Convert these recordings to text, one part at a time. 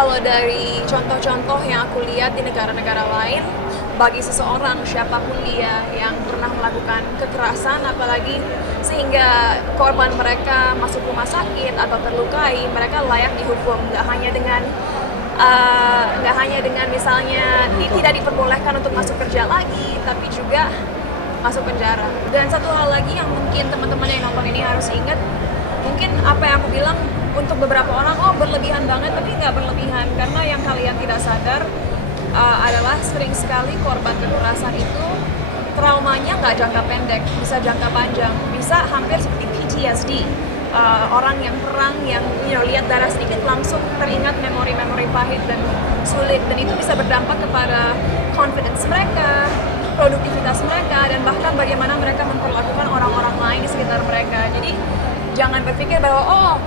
kalau dari contoh-contoh yang aku lihat di negara-negara lain, bagi seseorang siapapun dia yang pernah melakukan kekerasan, apalagi sehingga korban mereka masuk rumah sakit atau terlukai, mereka layak dihukum. Nggak hanya dengan misalnya tidak diperbolehkan untuk masuk kerja lagi, tapi juga masuk penjara. Dan satu hal lagi yang mungkin teman-teman yang nonton ini harus ingat, mungkin apa yang aku bilang untuk beberapa orang, oh berlebihan banget, tapi nggak berlebihan. Karena yang kalian tidak sadar adalah sering sekali korban kekerasan itu traumanya nggak jangka pendek, bisa jangka panjang, bisa hampir seperti PTSD. Orang yang perang, yang lihat darah sedikit langsung teringat memori-memori pahit dan sulit, dan itu bisa berdampak kepada confidence mereka, produktivitas mereka, dan bahkan bagaimana mereka memperlakukan orang-orang lain di sekitar mereka. Jadi jangan berpikir bahwa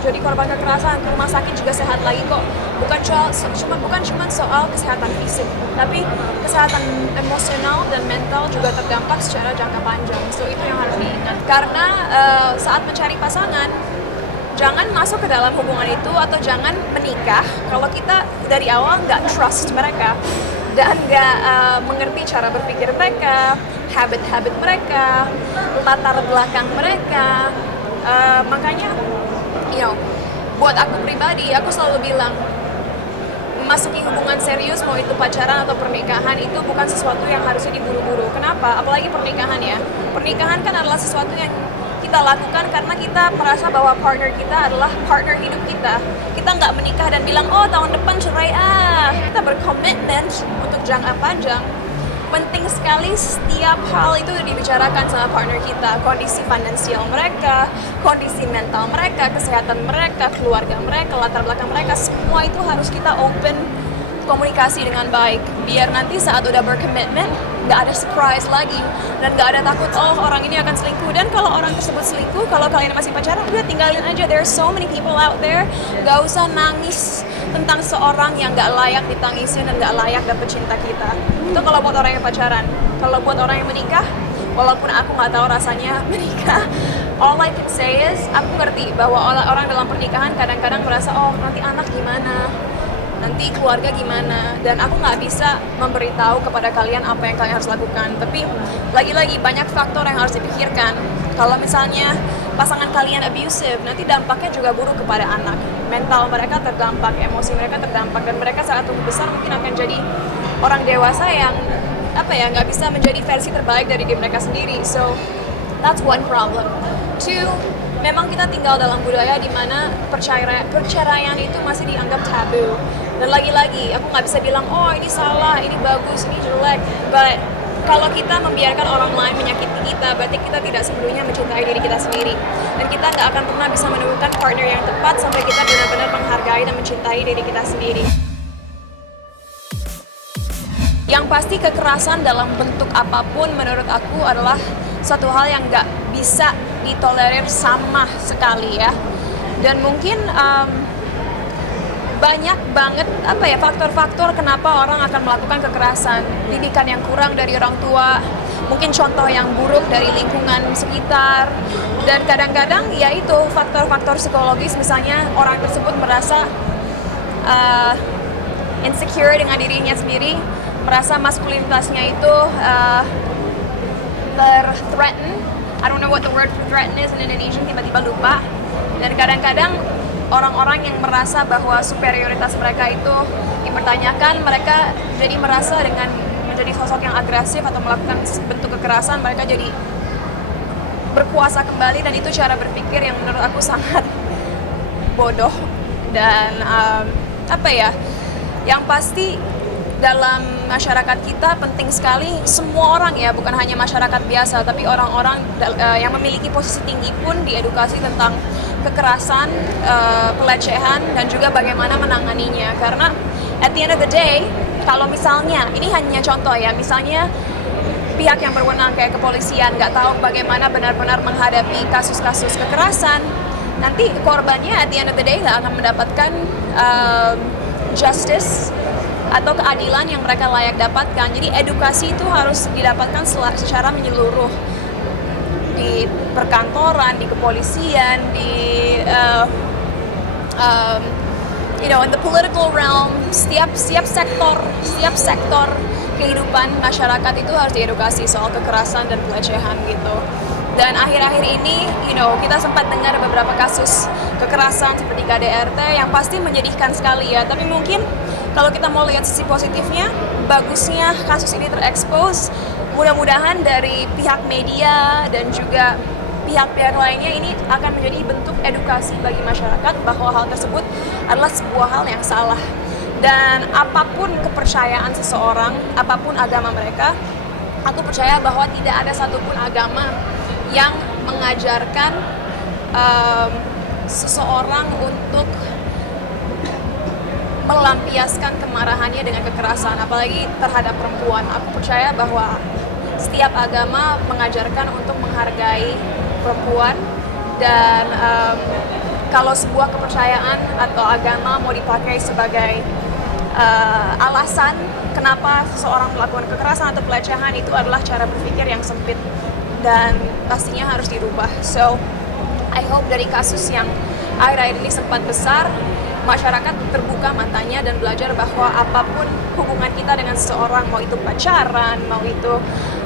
jadi korban kekerasan ke rumah sakit juga sehat lagi kok. Bukan cuma soal kesehatan fisik, tapi kesehatan emosional dan mental juga terdampak secara jangka panjang. So itu yang harus diingat. Karena saat mencari pasangan, jangan masuk ke dalam hubungan itu atau jangan menikah kalau kita dari awal nggak trust mereka dan nggak mengerti cara berpikir mereka, habit-habit mereka, latar belakang mereka. Makanya, buat aku pribadi, aku selalu bilang, memasuki hubungan serius, mau itu pacaran atau pernikahan, itu bukan sesuatu yang harusnya diburu-buru. Kenapa? Apalagi pernikahan ya. Pernikahan kan adalah sesuatu yang kita lakukan karena kita merasa bahwa partner kita adalah partner hidup kita. Kita nggak menikah dan bilang, oh tahun depan cerai. Kita berkomitmen untuk jangka panjang. Penting sekali setiap hal itu dibicarakan sama partner kita. Kondisi finansial mereka, kondisi mental mereka, kesehatan mereka, keluarga mereka, latar belakang mereka, semua itu harus kita open komunikasi dengan baik. Biar nanti saat udah berkomitmen, nggak ada surprise lagi. Dan nggak ada takut, oh orang ini akan selingkuh. Dan kalau orang tersebut selingkuh, kalau kalian masih pacaran, udah tinggalin aja. There are so many people out there. Nggak usah nangis tentang seorang yang nggak layak ditangisin dan nggak layak dapet cinta kita. Itu kalau buat orang yang pacaran. Kalau buat orang yang menikah, walaupun aku nggak tahu rasanya menikah, all I can say is, aku ngerti bahwa orang dalam pernikahan kadang-kadang merasa, oh nanti anak gimana, nanti keluarga gimana, dan aku nggak bisa memberitahu kepada kalian apa yang kalian harus lakukan. Tapi lagi-lagi banyak faktor yang harus dipikirkan. Kalau misalnya pasangan kalian abusive, nanti dampaknya juga buruk kepada anak. Mental mereka terdampak, emosi mereka terdampak, dan mereka saat tumbuh besar mungkin akan jadi orang dewasa yang nggak bisa menjadi versi terbaik dari diri mereka sendiri. So that's one problem. Two, memang kita tinggal dalam budaya di mana perceraian itu masih dianggap tabu. Dan lagi-lagi, aku nggak bisa bilang, oh ini salah, ini bagus, ini jelek. But kalau kita membiarkan orang lain menyakiti kita, berarti kita tidak sepenuhnya mencintai diri kita sendiri. Dan kita nggak akan pernah bisa menemukan partner yang tepat sampai kita benar-benar menghargai dan mencintai diri kita sendiri. Yang pasti kekerasan dalam bentuk apapun menurut aku adalah satu hal yang nggak bisa ditolerir sama sekali ya. Dan mungkin banyak banget faktor-faktor kenapa orang akan melakukan kekerasan. Didikan yang kurang dari orang tua, mungkin contoh yang buruk dari lingkungan sekitar, dan kadang-kadang yaitu faktor-faktor psikologis, misalnya orang tersebut merasa insecure dengan dirinya sendiri, merasa maskulinitasnya itu ter-threaten. I don't know what the word for threaten is in Indonesian, tiba-tiba lupa. Dan kadang-kadang orang-orang yang merasa bahwa superioritas mereka itu dipertanyakan, mereka jadi merasa dengan menjadi sosok yang agresif atau melakukan bentuk kekerasan, mereka jadi berkuasa kembali, dan itu cara berpikir yang menurut aku sangat bodoh. Dan yang pasti dalam masyarakat kita penting sekali, semua orang ya, bukan hanya masyarakat biasa, tapi orang-orang yang memiliki posisi tinggi pun diedukasi tentang kekerasan, pelecehan, dan juga bagaimana menanganinya. Karena at the end of the day, kalau misalnya, ini hanya contoh ya, misalnya pihak yang berwenang kayak kepolisian nggak tahu bagaimana benar-benar menghadapi kasus-kasus kekerasan, nanti korbannya at the end of the day nggak akan mendapatkan justice atau keadilan yang mereka layak dapatkan. Jadi edukasi itu harus didapatkan secara menyeluruh, di perkantoran, di kepolisian, di in the political realm, setiap sektor kehidupan masyarakat itu harus diedukasi soal kekerasan dan pelecehan gitu. Dan akhir-akhir ini, kita sempat dengar beberapa kasus kekerasan seperti KDRT yang pasti menyedihkan sekali ya. Tapi mungkin kalau kita mau lihat sisi positifnya, bagusnya kasus ini terekspos. Mudah-mudahan dari pihak media dan juga pihak-pihak lainnya ini akan menjadi bentuk edukasi bagi masyarakat bahwa hal tersebut adalah sebuah hal yang salah. Dan apapun kepercayaan seseorang, apapun agama mereka, aku percaya bahwa tidak ada satupun agama yang mengajarkan seseorang untuk melampiaskan kemarahannya dengan kekerasan, apalagi terhadap perempuan. Aku percaya bahwa setiap agama mengajarkan untuk menghargai perempuan, dan kalau sebuah kepercayaan atau agama mau dipakai sebagai alasan kenapa seseorang melakukan kekerasan atau pelecehan, itu adalah cara berpikir yang sempit dan pastinya harus dirubah. So, I hope dari kasus yang akhir-akhir ini sempat besar, masyarakat terbuka matanya dan belajar bahwa apapun hubungan kita dengan seseorang, mau itu pacaran, mau itu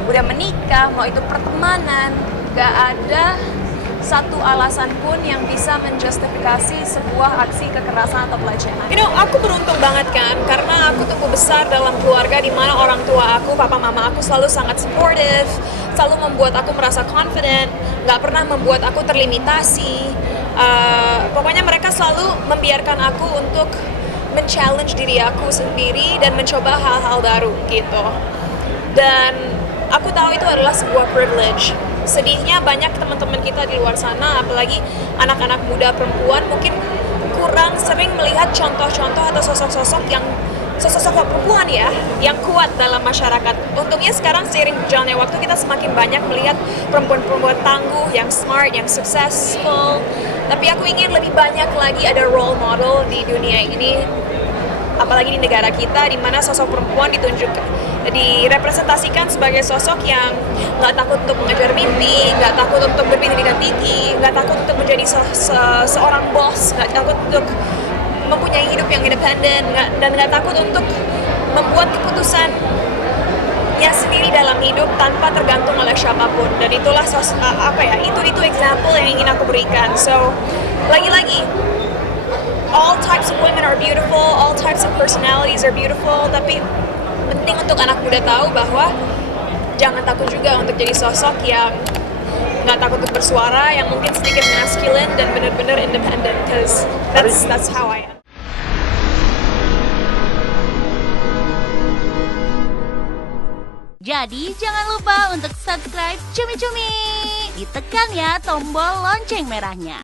udah menikah, mau itu pertemanan, gak ada satu alasan pun yang bisa menjustifikasi sebuah aksi kekerasan atau pelecehan. Aku beruntung banget kan, karena aku tumbuh besar dalam keluarga di mana orang tua aku, papa mama aku selalu sangat supportive, selalu membuat aku merasa confident, gak pernah membuat aku terlimitasi. Pokoknya mereka selalu membiarkan aku untuk men-challenge diri aku sendiri dan mencoba hal-hal baru gitu. Dan aku tahu itu adalah sebuah privilege. Sedihnya banyak teman-teman kita di luar sana, apalagi anak-anak muda perempuan, mungkin kurang sering melihat contoh-contoh atau sosok-sosok perempuan ya, yang kuat dalam masyarakat. Untungnya sekarang seiring berjalannya waktu kita semakin banyak melihat perempuan-perempuan tangguh, yang smart, yang successful. Tapi aku ingin lebih banyak lagi ada role model di dunia ini, apalagi di negara kita, di mana sosok perempuan direpresentasikan sebagai sosok yang nggak takut untuk mengejar mimpi, nggak takut untuk berpendidikan tinggi, nggak takut untuk menjadi seorang bos, nggak takut untuk mempunyai hidup yang independen, dan nggak takut untuk membuat keputusan yang sendiri dalam hidup tanpa tergantung oleh siapapun. Dan itulah itu example yang ingin aku berikan. So, lagi-lagi, all types of women are beautiful, all types of personalities are beautiful, tapi penting untuk anak muda tahu bahwa jangan takut juga untuk jadi sosok yang nggak takut untuk bersuara, yang mungkin sedikit masculine dan benar-benar independent, because that's how I am. Jadi jangan lupa untuk subscribe Cumi Cumi. Ditekan ya tombol lonceng merahnya.